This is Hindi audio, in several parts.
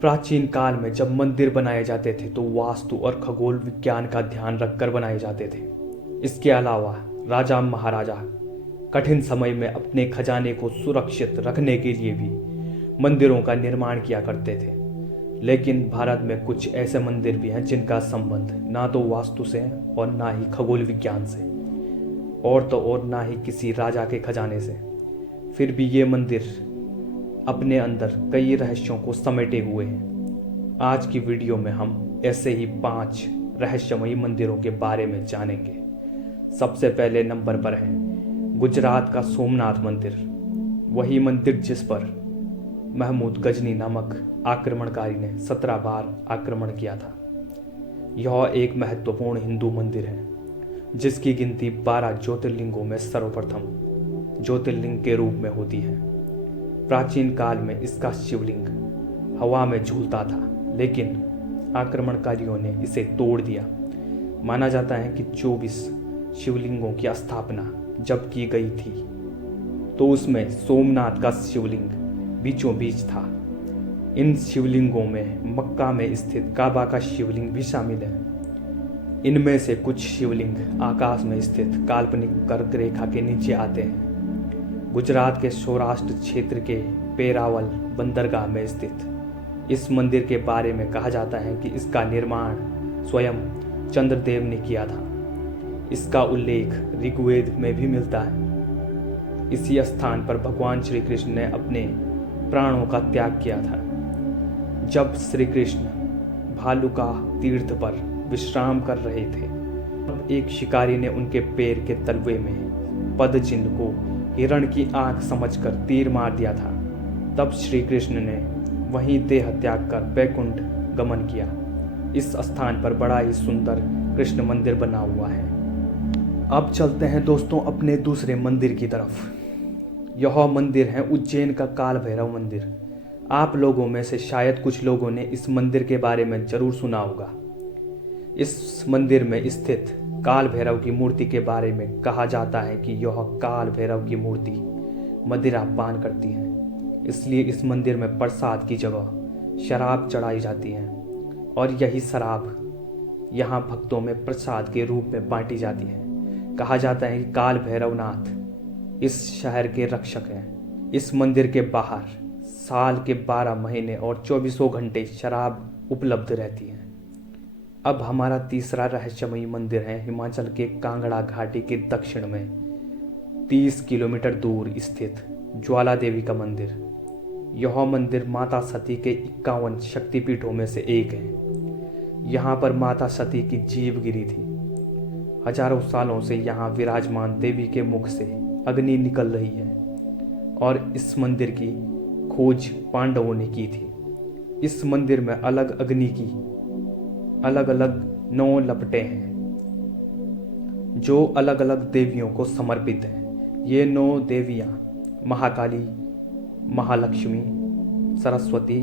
प्राचीन काल में जब मंदिर बनाए जाते थे तो वास्तु और खगोल विज्ञान का ध्यान रखकर बनाए जाते थे। इसके अलावा राजा महाराजा कठिन समय में अपने खजाने को सुरक्षित रखने के लिए भी मंदिरों का निर्माण किया करते थे। लेकिन भारत में कुछ ऐसे मंदिर भी हैं जिनका संबंध ना तो वास्तु से है और ना ही खगोल विज्ञान से, और तो और ना ही किसी राजा के खजाने से। फिर भी ये मंदिर अपने अंदर कई रहस्यों को समेटे हुए हैं। आज की वीडियो में हम ऐसे ही 5 रहस्यमयी मंदिरों के बारे में जानेंगे। सबसे पहले नंबर पर है गुजरात का सोमनाथ मंदिर, वही मंदिर जिस पर महमूद गजनी नामक आक्रमणकारी ने 17 बार आक्रमण किया था। यह एक महत्वपूर्ण हिंदू मंदिर है जिसकी गिनती 12 ज्योतिर्लिंगों में सर्वप्रथम ज्योतिर्लिंग के रूप में होती है। प्राचीन काल में इसका शिवलिंग हवा में झूलता था, लेकिन आक्रमणकारियों ने इसे तोड़ दिया। माना जाता है कि 24 शिवलिंगों की स्थापना जब की गई थी तो उसमें सोमनाथ का शिवलिंग बीचों बीच था। इन शिवलिंगों में मक्का में स्थित काबा का शिवलिंग भी शामिल है। इनमें से कुछ शिवलिंग आकाश में स्थित काल्पनिक कर्क रेखा के नीचे आते हैं। गुजरात के सौराष्ट्र क्षेत्र के पेरावल बंदरगाह में स्थित इस मंदिर के बारे में कहा जाता है कि इसका निर्माण स्वयं चंद्रदेव ने किया था। इसका उल्लेख ऋग्वेद में भी मिलता है। इसी स्थान पर भगवान श्री कृष्ण ने अपने प्राणों का त्याग किया था। जब श्री कृष्ण भालुका तीर्थ पर विश्राम कर रहे थे, तब एक शिकारी ने उनके पैर के तलवे में पद चिन्ह को हिरण की आंख समझकर तीर मार दिया था। तब श्री कृष्ण ने वहीं देह त्याग कर वैकुंठ गमन किया। इस स्थान पर बड़ा ही सुंदर कृष्ण मंदिर बना हुआ है। अब चलते हैं दोस्तों अपने दूसरे मंदिर की तरफ। यह मंदिर है उज्जैन का काल भैरव मंदिर। आप लोगों में से शायद कुछ लोगों ने इस मंदिर के बारे में जरूर सुना होगा। इस मंदिर में स्थित काल भैरव की मूर्ति के बारे में कहा जाता है कि यह काल भैरव की मूर्ति मदिरा पान करती है, इसलिए इस मंदिर में प्रसाद की जगह शराब चढ़ाई जाती है और यही शराब यहाँ भक्तों में प्रसाद के रूप में बांटी जाती है। कहा जाता है कि काल भैरवनाथ इस शहर के रक्षक हैं। इस मंदिर के बाहर साल के 12 महीने और 24 घंटे शराब उपलब्ध रहती है। अब हमारा तीसरा रहस्यमयी मंदिर है हिमाचल के कांगड़ा घाटी के दक्षिण में 30 किलोमीटर दूर स्थित ज्वाला देवी का मंदिर। यह मंदिर माता सती के 51 शक्तिपीठों में से एक है। यहाँ पर माता सती की जीव गिरी थी। हजारों सालों से यहाँ विराजमान देवी के मुख से अग्नि निकल रही है और इस मंदिर की खोज पांडवों ने की थी। इस मंदिर में अलग अग्नि की अलग अलग 9 लपटें हैं जो अलग अलग देवियों को समर्पित हैं। ये 9 देवियाँ महाकाली, महालक्ष्मी, सरस्वती,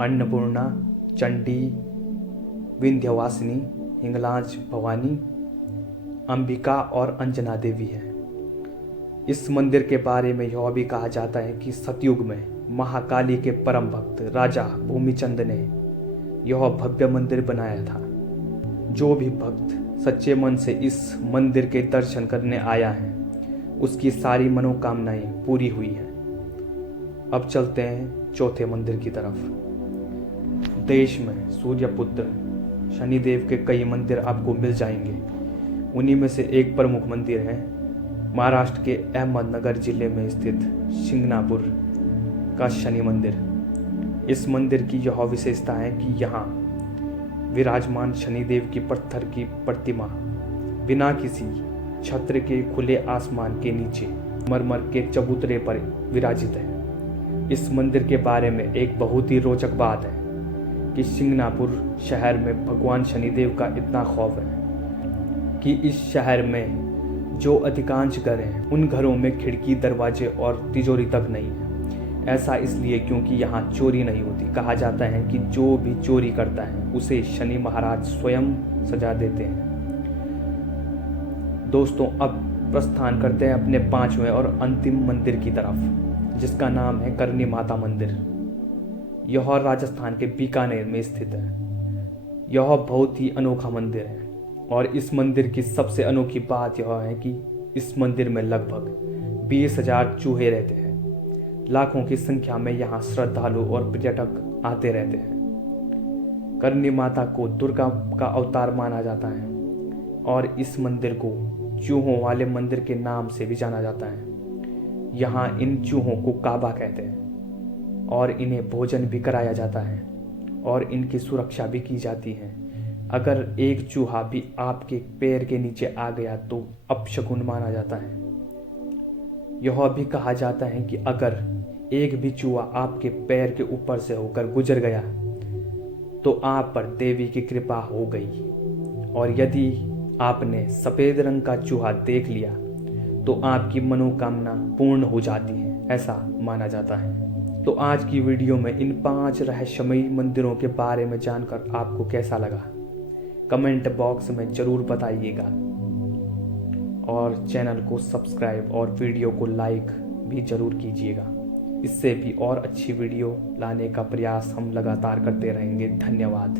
अन्नपूर्णा, चंडी, विंध्यवासिनी, हिंगलाज भवानी, अंबिका और अंजना देवी है। इस मंदिर के बारे में यह भी कहा जाता है कि सतयुग में महाकाली के परम भक्त राजा भूमिचंद ने यह भव्य मंदिर बनाया था। जो भी भक्त सच्चे मन से इस मंदिर के दर्शन करने आया है उसकी सारी मनोकामनाएं पूरी हुई हैं। अब चलते हैं चौथे मंदिर की तरफ। देश में सूर्यपुत्र शनिदेव के कई मंदिर आपको मिल जाएंगे। उन्हीं में से एक प्रमुख मंदिर है महाराष्ट्र के अहमदनगर जिले में स्थित शिंगणापुर का शनि मंदिर। इस मंदिर की यह विशेषता है कि यहाँ विराजमान शनिदेव की पत्थर की प्रतिमा बिना किसी छत्र के खुले आसमान के नीचे मरमर के चबूतरे पर विराजित है। इस मंदिर के बारे में एक बहुत ही रोचक बात है कि शिंगणापुर शहर में भगवान शनिदेव का इतना खौफ है कि इस शहर में जो अधिकांश घर हैं उन घरों में खिड़की, दरवाजे और तिजोरी तक नहीं है। ऐसा इसलिए क्योंकि यहाँ चोरी नहीं होती। कहा जाता है कि जो भी चोरी करता है उसे शनि महाराज स्वयं सजा देते हैं। दोस्तों अब प्रस्थान करते हैं अपने 5वें और अंतिम मंदिर की तरफ, जिसका नाम है करणी माता मंदिर। यह राजस्थान के बीकानेर में स्थित है। यह बहुत ही अनोखा मंदिर है और इस मंदिर की सबसे अनोखी बात यह है कि इस मंदिर में लगभग 20,000 चूहे रहते हैं। लाखों की संख्या में यहाँ श्रद्धालु और पर्यटक आते रहते हैं। करणी माता को दुर्गा का अवतार माना जाता है और इस मंदिर को चूहों वाले मंदिर के नाम से भी जाना जाता है। यहाँ इन चूहों को काबा कहते हैं और इन्हें भोजन भी कराया जाता है और इनकी सुरक्षा भी की जाती है। अगर एक चूहा भी आपके पैर के नीचे आ गया तो अपशकुन माना जाता है। यह भी कहा जाता है कि अगर एक भी चूहा आपके पैर के ऊपर से होकर गुजर गया तो आप पर देवी की कृपा हो गई, और यदि आपने सफ़ेद रंग का चूहा देख लिया तो आपकी मनोकामना पूर्ण हो जाती है, ऐसा माना जाता है। तो आज की वीडियो में इन 5 रहस्यमयी मंदिरों के बारे में जानकर आपको कैसा लगा, कमेंट बॉक्स में ज़रूर बताइएगा और चैनल को सब्सक्राइब और वीडियो को लाइक भी ज़रूर कीजिएगा। इससे भी और अच्छी वीडियो लाने का प्रयास हम लगातार करते रहेंगे। धन्यवाद।